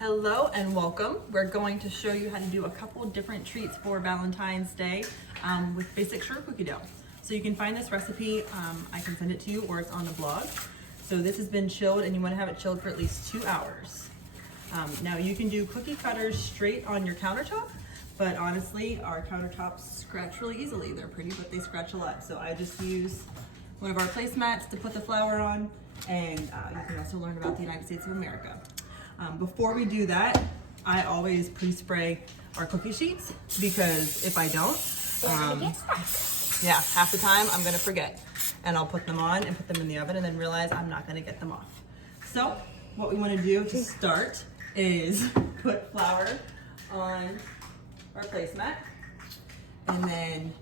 Hello and welcome. We're going to show you how to do a couple different treats for Valentine's Day with basic sugar cookie dough. So you can find this recipe, I can send it to you or it's on the blog. So this has been chilled and you want to have it chilled for at least 2 hours. Now you can do cookie cutters straight on your countertop, but honestly our countertops scratch really easily. They're pretty, but they scratch a lot. So I just use one of our placemats to put the flour on, and you can also learn about the United States of America. Before we do that, I always pre-spray our cookie sheets because if I don't, half the time I'm gonna forget and I'll put them on and put them in the oven and then realize I'm not gonna get them off. So what we wanna do to start is put flour on our placemat, and then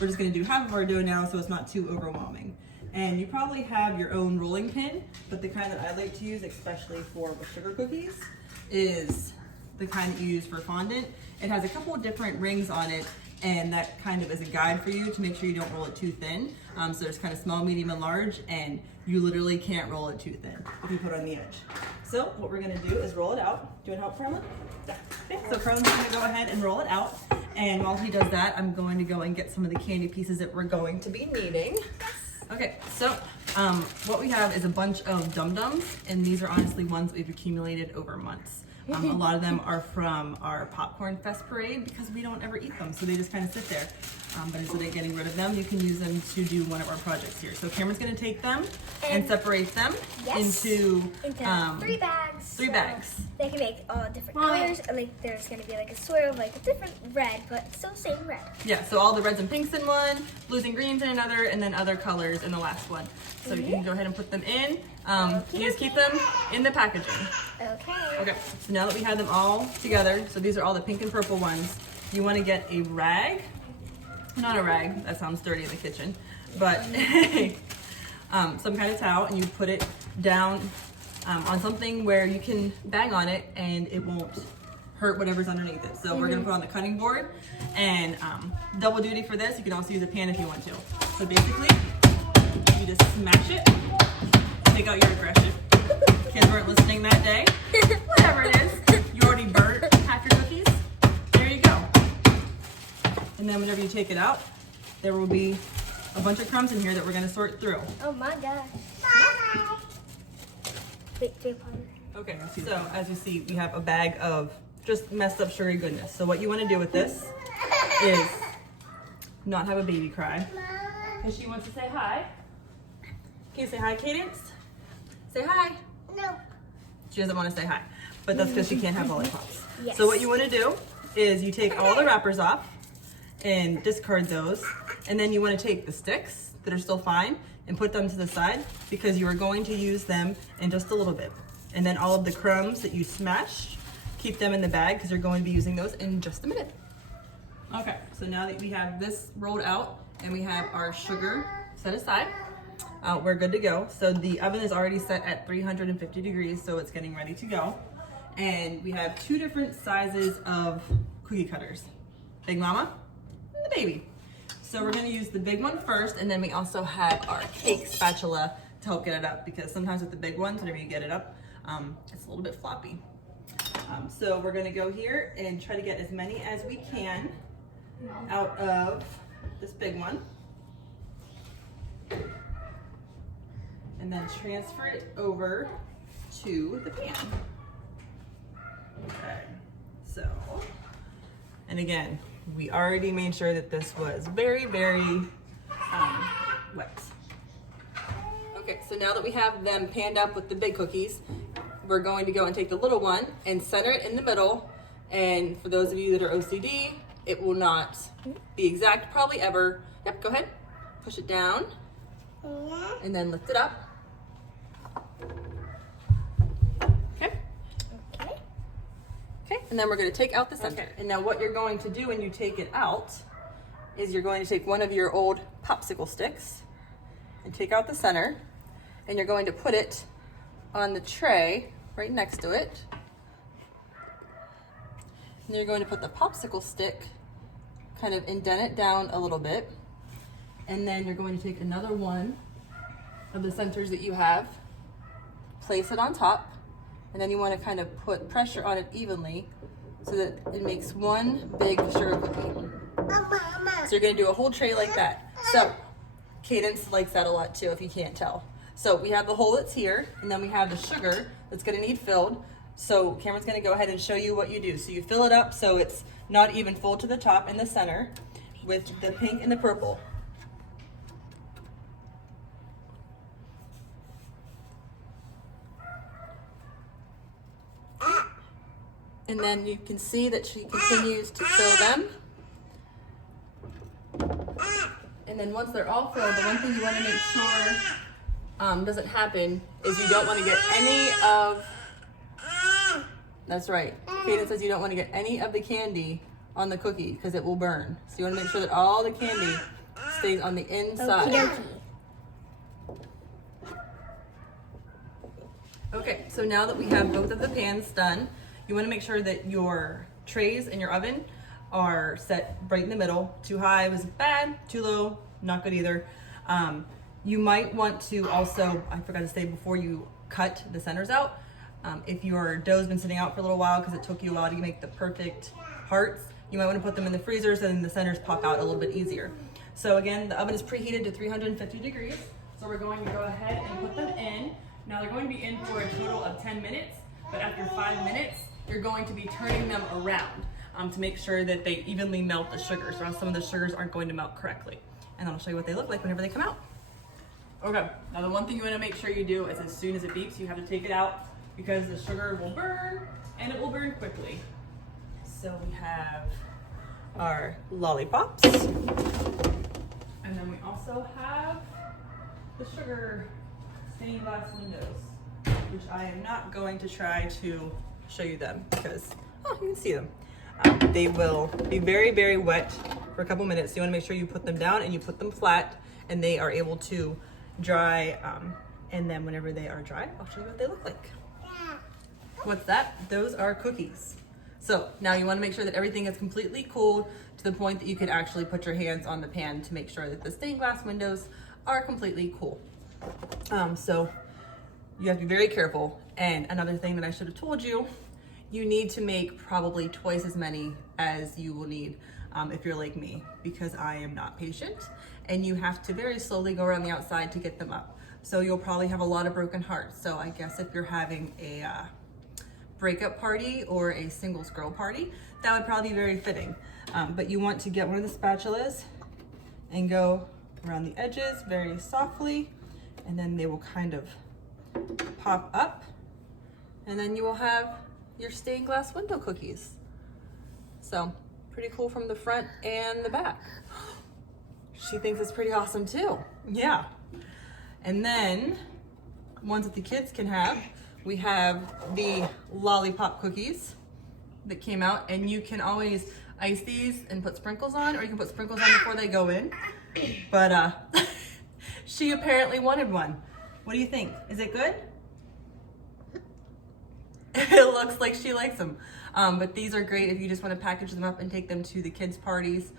we're just gonna do half of our dough now so it's not too overwhelming. And you probably have your own rolling pin, but the kind that I like to use, especially for sugar cookies, is the kind that you use for fondant. It has a couple of different rings on it, and that kind of is a guide for you to make sure you don't roll it too thin. So there's kind of small, medium, and large, and you literally can't roll it too thin if you put it on the edge. So what we're gonna do is roll it out. Do you want help, Carolyn? Yeah. Okay, so Carolyn's gonna go ahead and roll it out. And while he does that, I'm going to go and get some of the candy pieces that we're going to be needing. Okay, so what we have is a bunch of Dum-Dums, and these are honestly ones we've accumulated over months. A lot of them are from our Popcorn Fest parade because we don't ever eat them, so they just kind of sit there. But instead of getting rid of them, you can use them to do one of our projects here. So Cameron's gonna take them and separate them into 3 bags. 3 bags. They can make all different colors, and like there's gonna be like a sort of like a different red, but still same red. Yeah, so all the reds and pinks in one, blues and greens in another, and then other colors in the last one. So you can go ahead and put them in. You just keep them in the packaging. Okay. Okay, so now that we have them all together, so these are all the pink and purple ones, you want to get a rag, not a rag, that sounds dirty in the kitchen, but some kind of towel, and you put it down on something where you can bang on it and it won't hurt whatever's underneath it. So we're gonna put on the cutting board, and double duty for this, you can also use a pan if you want to. So basically, you just smash it, take out your aggression. Kids weren't listening that day. Whatever it is, you already burnt half your cookies. There you go. And then whenever you take it out, there will be a bunch of crumbs in here that we're gonna sort through. Oh my gosh. Bye. Wait, okay, so as you see, we have a bag of just messed up sugary goodness. So what you wanna do with this is not have a baby cry. Because she wants to say hi. Can you say hi, Cadence? Say hi. No. She doesn't want to say hi, but that's because she can't have lollipops. Yes. So what you want to do is you take all the wrappers off and discard those, and then you want to take the sticks that are still fine and put them to the side because you are going to use them in just a little bit. And then all of the crumbs that you smashed, keep them in the bag because you're going to be using those in just a minute. Okay, so now that we have this rolled out and we have our sugar set aside, we're good to go. So the oven is already set at 350 degrees, so it's getting ready to go. And we have 2 different sizes of cookie cutters, Big Mama and the baby. So we're gonna use the big one first, and then we also have our cake spatula to help get it up, because sometimes with the big ones, whenever you get it up, it's a little bit floppy. So we're gonna go here and try to get as many as we can out of this big one. And then transfer it over to the pan. Okay, so, and again, we already made sure that this was very, very wet. Okay, so now that we have them panned up with the big cookies, we're going to go and take the little one and center it in the middle. And for those of you that are OCD, it will not be exact, probably ever. Yep, go ahead, push it down, and then lift it up. Okay, and then we're going to take out the center. And now what you're going to do when you take it out is you're going to take one of your old popsicle sticks and take out the center, and you're going to put it on the tray right next to it. And you're going to put the popsicle stick, kind of indent it down a little bit, and then you're going to take another one of the centers that you have, place it on top, and then you want to kind of put pressure on it evenly so that it makes one big sugar cookie. So you're going to do a whole tray like that. So Cadence likes that a lot too, if you can't tell. So we have the hole that's here, and then we have the sugar that's going to need filled. So Cameron's going to go ahead and show you what you do. So you fill it up so it's not even full to the top in the center with the pink and the purple. And then you can see that she continues to fill them. And then once they're all filled, the one thing you want to make sure doesn't happen is you don't want to get any of, that's right, Kaden says you don't want to get any of the candy on the cookie because it will burn. So you want to make sure that all the candy stays on the inside. Okay, so now that we have both of the pans done, you want to make sure that your trays in your oven are set right in the middle. Too high was bad, too low, not good either. You might want to also, I forgot to say before you cut the centers out, if your dough's been sitting out for a little while because it took you a while to make the perfect hearts, you might want to put them in the freezer so then the centers pop out a little bit easier. So again, the oven is preheated to 350 degrees. So we're going to go ahead and put them in. Now they're going to be in for a total of 10 minutes, but after 5 minutes, you're going to be turning them around to make sure that they evenly melt the sugars, or else some of the sugars aren't going to melt correctly. And I'll show you what they look like whenever they come out. Okay, now the one thing you want to make sure you do is as soon as it beeps, you have to take it out because the sugar will burn and it will burn quickly. So we have our lollipops. And then we also have the sugar stained glass windows, which I am not going to try to show you them because, oh, you can see them. They will be very, very wet for a couple minutes. So you want to make sure you put them down and you put them flat and they are able to dry. And then whenever they are dry, I'll show you what they look like. What's that? Those are cookies. So now you want to make sure that everything is completely cool to the point that you can actually put your hands on the pan to make sure that the stained glass windows are completely cool. So you have to be very careful. And another thing that I should have told you, you need to make probably twice as many as you will need if you're like me, because I am not patient and you have to very slowly go around the outside to get them up. So you'll probably have a lot of broken hearts. So I guess if you're having a breakup party or a singles girl party, that would probably be very fitting. But you want to get one of the spatulas and go around the edges very softly, and then they will kind of pop up, and then you will have your stained glass window cookies. So pretty cool from the front and the back. She thinks it's pretty awesome too. Yeah. And then ones that the kids can have, we have the lollipop cookies that came out, and you can always ice these and put sprinkles on, or you can put sprinkles on before they go in. But she apparently wanted one. What do you think? Is it good? It looks like she likes them. But these are great if you just want to package them up and take them to the kids' parties.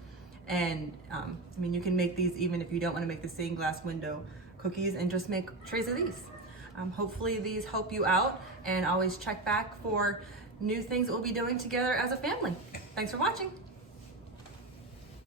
And I mean, you can make these even if you don't want to make the stained glass window cookies and just make trays of these. Hopefully these help you out, and always check back for new things that we'll be doing together as a family. Thanks for watching.